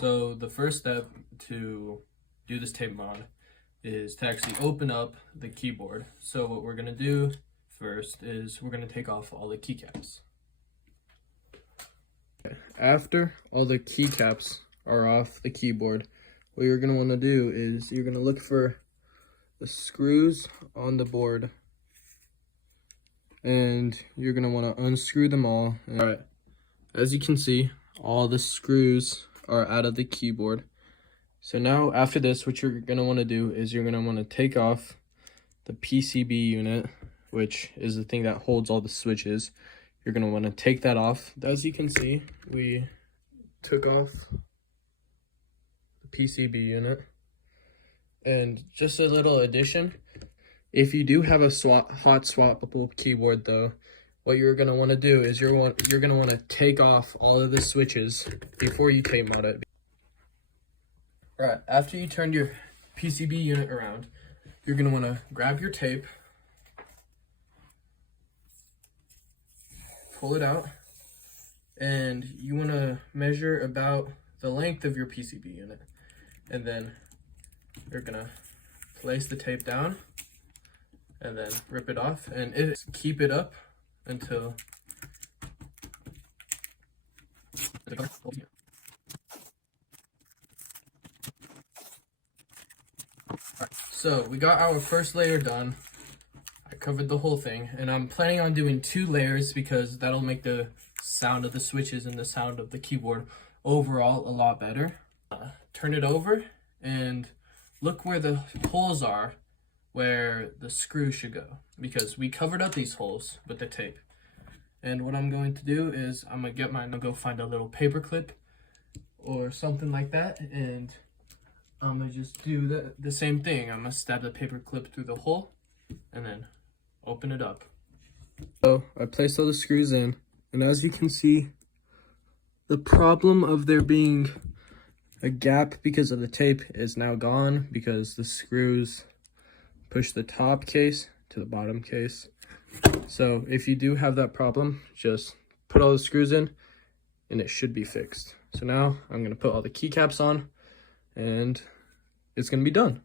So the first step to do this tape mod is to actually open up the keyboard. So what we're gonna do first is we're gonna take off all the keycaps. After all the keycaps are off the keyboard, what you're gonna wanna do is you're gonna look for the screws on the board and you're gonna wanna unscrew them all. All right, as you can see, all the screws are out of the keyboard. So now after this, what you're gonna wanna do is you're gonna wanna take off the PCB unit, which is the thing that holds all the switches. You're gonna wanna take that off. As you can see, we took off the PCB unit. And just a little addition, if you do have a hot swappable keyboard though, what you're gonna wanna do is you're gonna wanna take off all of the switches before you tape mod it. All right, after you turn your PCB unit around, you're gonna wanna grab your tape, pull it out, and you wanna measure about the length of your PCB unit. And then you're gonna place the tape down and then rip it off, and keep it up until so we got our first layer done. I covered the whole thing, and I'm planning on doing 2 layers because that'll make the sound of the switches and the sound of the keyboard overall a lot better. Turn it over and look where the holes are where the screw should go, because we covered up these holes with the tape. And what I'm going to do is I'm gonna go find a little paper clip or something like that, and I'm gonna just do the same thing. I'm gonna stab the paper clip through the hole and then open it up. So I placed all the screws in, and as you can see, the problem of there being a gap because of the tape is now gone, because the screws push the top case to the bottom case. So if you do have that problem, just put all the screws in and it should be fixed. So now I'm gonna put all the keycaps on and it's gonna be done.